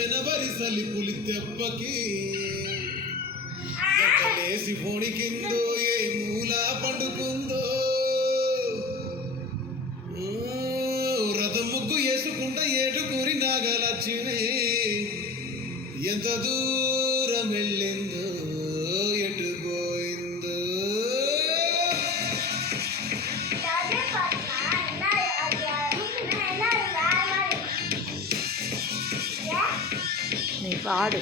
జనవరి సలిపులి తెప్పకి లేసి పొడికిందో ఏ మూల పండుకుందో రథం ముగ్గు వేసుకుంటా ఏటుకూరి నాగలచ్చినే ఎంత దూరం వెళ్ళిందో ఎటు పోయిందో నీ పాడు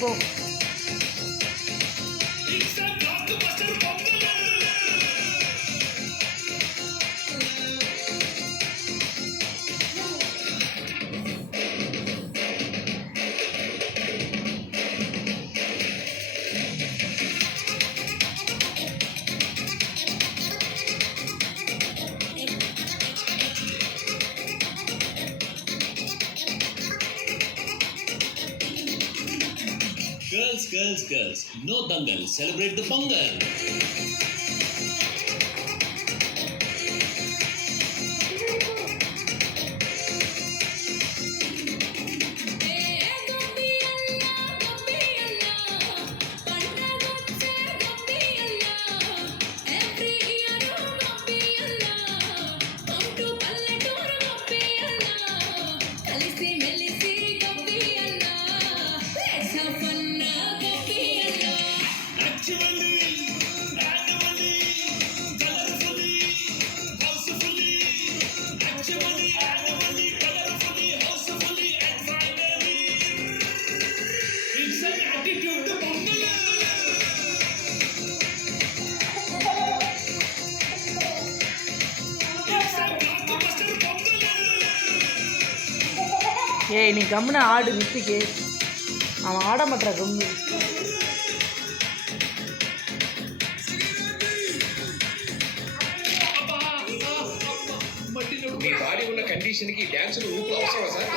పో Girls, no dangal, celebrate the Pongal. ఏ నీ గమ్మున ఆడు మిస్టికి ఆమె ఆడమట్రా గమ్ము మీ బాడీ ఉన్న కండిషన్కి డ్యాన్సులు ఊపులు అవసరమా సార్?